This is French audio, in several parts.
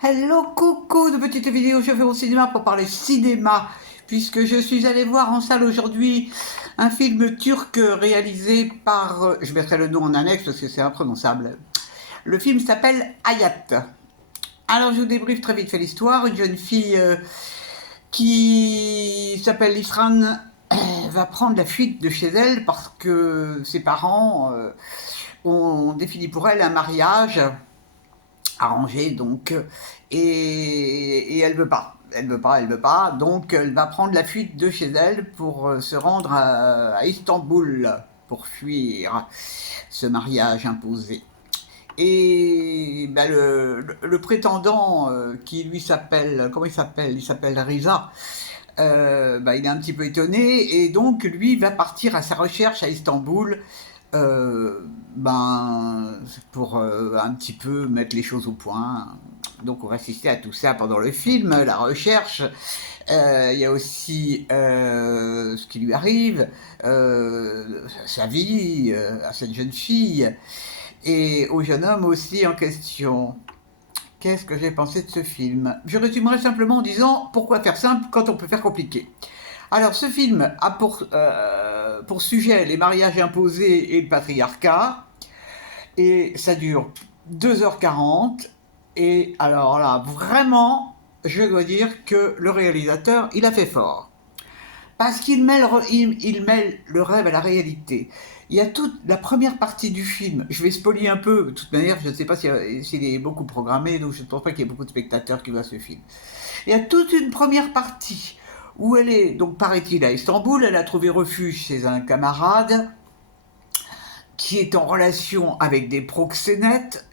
Hello, coucou, de petites vidéos je fais au cinéma pour parler cinéma, puisque je suis allée voir en salle aujourd'hui un film turc réalisé par, je mettrai le nom en annexe parce que c'est imprononçable. Le film s'appelle Hayat. Alors je vous débriefe très vite fait l'histoire. Une jeune fille qui s'appelle Isran va prendre la fuite de chez elle parce que ses parents ont défini pour elle un mariage arrangée donc, et elle veut pas. Elle veut pas, donc elle va prendre la fuite de chez elle pour se rendre à Istanbul pour fuir ce mariage imposé. Et ben, le prétendant qui lui s'appelle, comment il s'appelle? Il s'appelle Riza. Ben, il est un petit peu étonné et donc lui va partir à sa recherche à Istanbul euh, ben, pour un petit peu mettre les choses au point. Donc on va assister à tout ça pendant le film, la recherche. Il y a aussi ce qui lui arrive, sa vie, à cette jeune fille, et au jeune homme aussi en question. Qu'est-ce que j'ai pensé de ce film? Je résumerai simplement en disant pourquoi faire simple quand on peut faire compliqué. Alors, ce film a pour sujet les mariages imposés et le patriarcat, et ça dure 2h40. Et alors là, vraiment, je dois dire que le réalisateur, il a fait fort. Parce qu'il mêle, il mêle le rêve à la réalité. Il y a toute la première partie du film, je vais spoiler un peu, de toute manière, je ne sais pas s'il est beaucoup programmé, donc je ne pense pas qu'il y ait beaucoup de spectateurs qui voient ce film. Il y a toute une première partie où elle est, donc paraît-il, à Istanbul, elle a trouvé refuge chez un camarade qui est en relation avec des proxénètes.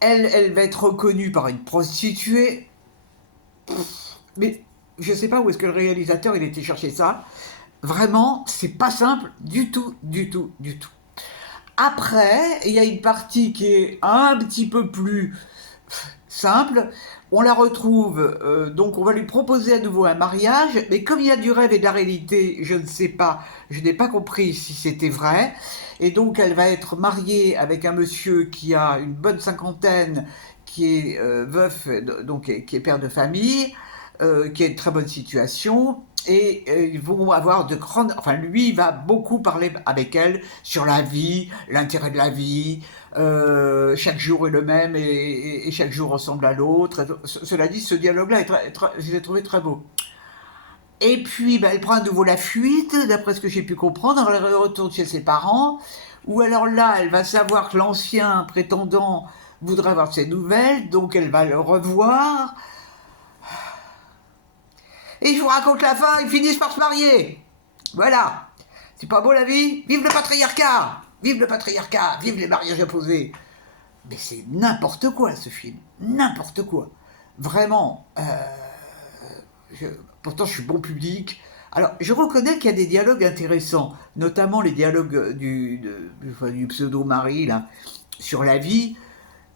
Elle va être reconnue par une prostituée. Mais je ne sais pas où est-ce que le réalisateur il était chercher ça. Vraiment, c'est pas simple du tout, du tout, du tout. Après, il y a une partie qui est un petit peu plus simple. On la retrouve, donc on va lui proposer à nouveau un mariage, mais comme il y a du rêve et de la réalité, je ne sais pas, je n'ai pas compris si c'était vrai. Et donc elle va être mariée avec un monsieur qui a une bonne cinquantaine, qui est veuf, donc qui est père de famille, qui est de très bonne situation. Et ils vont avoir de grandes... Enfin, lui, il va beaucoup parler avec elle sur la vie, l'intérêt de la vie. Chaque jour est le même et chaque jour ressemble à l'autre. Cela dit, ce dialogue-là, je l'ai trouvé très beau. Et puis, bah, elle prend à nouveau la fuite, d'après ce que j'ai pu comprendre. Elle retourne chez ses parents, où alors là, elle va savoir que l'ancien prétendant voudrait avoir ses nouvelles, donc elle va le revoir. Et je vous raconte la fin, ils finissent par se marier. Voilà. C'est pas beau la vie? Vive le patriarcat! Vive le patriarcat! Vive les mariages opposés! Mais c'est n'importe quoi ce film. N'importe quoi. Vraiment. Je- Pourtant, je suis bon public. Alors, je reconnais qu'il y a des dialogues intéressants, notamment les dialogues du pseudo-mari, là, sur la vie.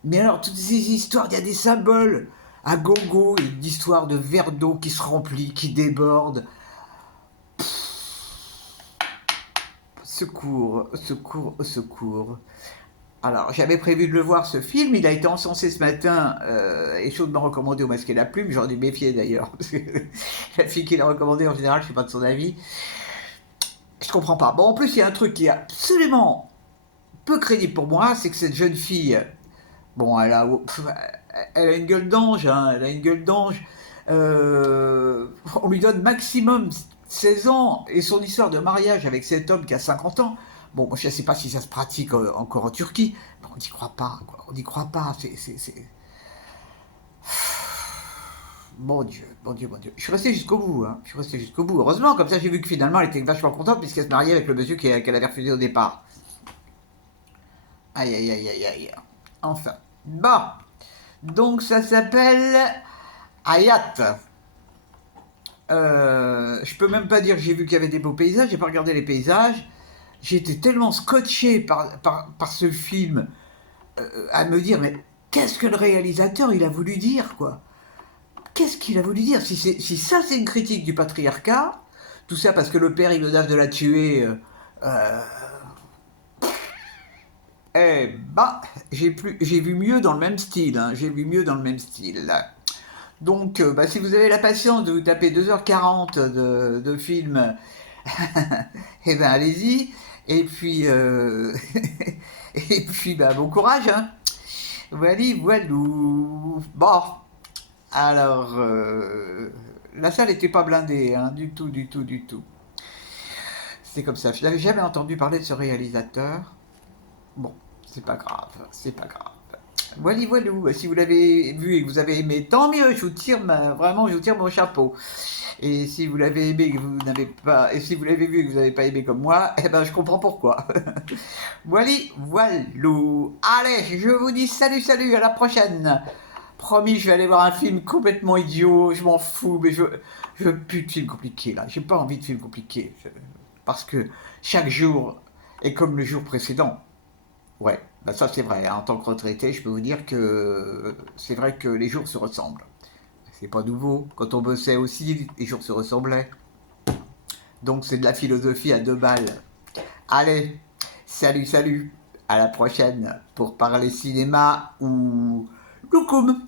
Mais alors, toutes ces histoires, il y a des symboles à gogo, une histoire de verre d'eau qui se remplit, qui déborde. Secours, secours, secours. Alors, j'avais prévu de le voir ce film, il a été encensé ce matin et chaudement recommandé au Masque et la Plume, j'en ai méfié d'ailleurs, parce que la fille qui l'a recommandé en général, je ne suis pas de son avis. Je comprends pas. Bon, en plus, il y a un truc qui est absolument peu crédible pour moi, c'est que cette jeune fille, bon, elle a une gueule d'ange, hein, elle a une gueule d'ange. On lui donne maximum 16 ans et son histoire de mariage avec cet homme qui a 50 ans. Bon, je ne sais pas si ça se pratique encore en Turquie, mais on n'y croit pas, quoi. On n'y croit pas. Mon Dieu, mon Dieu, mon Dieu. Je suis resté jusqu'au bout, hein. Je suis resté jusqu'au bout. Heureusement, comme ça, j'ai vu que finalement, elle était vachement contente puisqu'elle se mariait avec le monsieur qu'elle avait refusé au départ. Aïe, aïe, aïe, aïe, aïe. Enfin. Bon. Donc, ça s'appelle Hayat. Je peux même pas dire que j'ai vu qu'il y avait des beaux paysages, j'ai pas regardé les paysages. J'ai été tellement scotché par ce film à me dire, mais qu'est-ce que le réalisateur il a voulu dire, quoi? Qu'est-ce qu'il a voulu dire? Si ça c'est une critique du patriarcat, tout ça parce que le père il menace de la tuer, euh, eh bah, j'ai vu mieux dans le même style, hein, j'ai vu mieux dans le même style. Là. Donc, bah, si vous avez la patience de vous taper 2h40 de film, eh ben allez-y. Et puis, et puis bah, bon courage, hein. Voilà, voilou. Bon, alors, la salle n'était pas blindée, hein, du tout, du tout, du tout. C'est comme ça. Je n'avais jamais entendu parler de ce réalisateur. Bon, c'est pas grave, c'est pas grave. Voilà, voilou. Si vous l'avez vu et que vous avez aimé, tant mieux. Je vous tire vraiment, je vous tire mon chapeau. Et si vous l'avez aimé et que vous n'avez pas, et si vous l'avez vu et que vous n'avez pas aimé comme moi, eh ben je comprends pourquoi. Voilà, voilou. Allez, je vous dis salut, salut, à la prochaine. Promis, je vais aller voir un film complètement idiot, je m'en fous, mais je veux plus de films compliqués là. J'ai pas envie de films compliqués. Parce que chaque jour est comme le jour précédent. Ouais, bah ça c'est vrai, hein. En tant que retraité, je peux vous dire que c'est vrai que les jours se ressemblent. C'est pas nouveau. Quand on bossait aussi, les jours se ressemblaient. Donc c'est de la philosophie à 2 balles. Allez, salut, salut. À la prochaine pour parler cinéma ou loukoum.